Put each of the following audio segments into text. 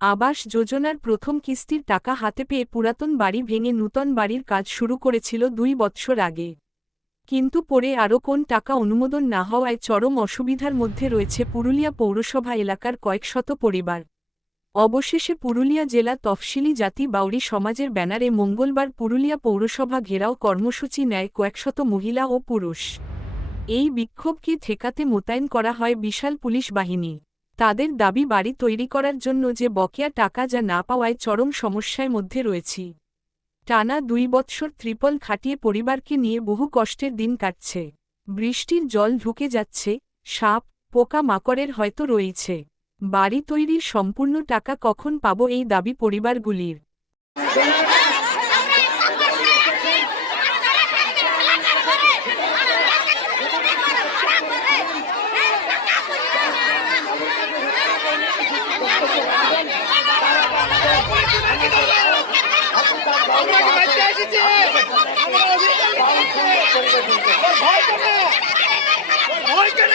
আবাস যোজনার প্রথম কিস্তির টাকা হাতে পেয়ে পুরাতন বাড়ি ভেঙে নূতন বাড়ির কাজ শুরু করেছিল দুই বৎসর আগে। কিন্তু পরে আরও কোন টাকা অনুমোদন না হওয়ায় চরম অসুবিধার মধ্যে রয়েছে পুরুলিয়া পৌরসভা এলাকার কয়েকশত পরিবার। অবশেষে পুরুলিয়া জেলা তফসিলি জাতি বাউরি সমাজের ব্যানারে মঙ্গলবার পুরুলিয়া পৌরসভা ঘেরাও কর্মসূচি নেয় কয়েকশত মহিলা ও পুরুষ। এই বিক্ষোভকে ঠেকাতে মোতায়েন করা হয় বিশাল পুলিশ বাহিনী। তাদের দাবি বাড়ি তৈরি করার জন্য যে বকেয়া টাকা যা না পাওয়ায় চরম সমস্যায় মধ্যে রয়েছি। টানা দুই বৎসর ত্রিপল খাটিয়ে পরিবারকে নিয়ে বহু কষ্টের দিন কাটছে। বৃষ্টির জল ঢুকে যাচ্ছে, সাপ, পোকা মাকড়ের হয়তো রয়েছে। বাড়ি তৈরির সম্পূর্ণ টাকা কখন পাব এই দাবি পরিবারগুলির। ভয় কেন? ভয় কেন?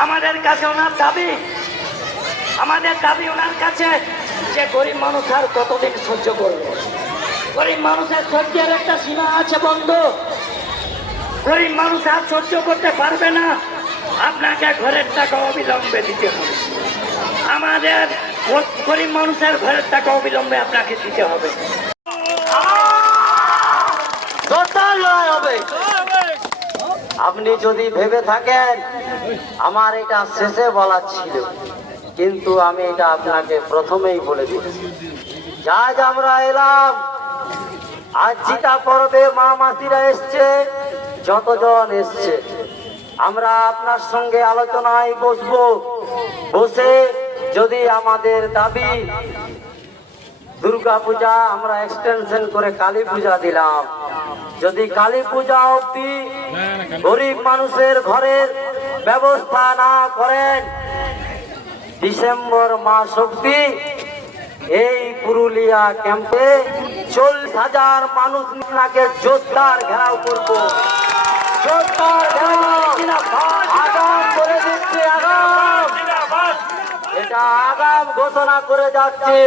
আমাদের কাছে ওনার দাবি, আমাদের দাবি ওনার কাছে যে গরিব মানুষ আর কতদিন সহ্য করবে? গরিব মানুষের সহ্যের একটা সীমা আছে বন্ধু। গরিব মানুষ আর সহ্য করতে পারবে না। আপনাকে ঘরের টাকা অবিলম্বে দিতে হবে। আমাদের গরিব মানুষের ঘরের টাকা অবিলম্বে আপনাকে দিতে হবে। হবে। আপনি যদি ভেবে থাকেন, আমার এটা শেষে বলা ছিল। কিন্তু আমি এটা আপনাকে প্রথমেই বলে দিচ্ছি আজ আমরা এলাম। আজ জিতা পর্বে মা মাসিরা এসছে, যতজন এসছে। আমরা আপনার সঙ্গে আলোচনায় বসবো। বসে যদি আমাদের দাবি দুর্গা পূজা আমরা এক্সটেনশন করে কালী পূজা দিলাম। যদি কালী পূজা অব্দি গরিব মানুষের ঘরের ব্যবস্থা না করেন, ডিসেম্বর মাস অব্দি এই পুরুলিয়া ক্যাম্পে চল্লিশ হাজার মানুষ আপনাকে জোরদার ঘেরাও করব। এটা আগাম ঘোষণা করে যাচ্ছে।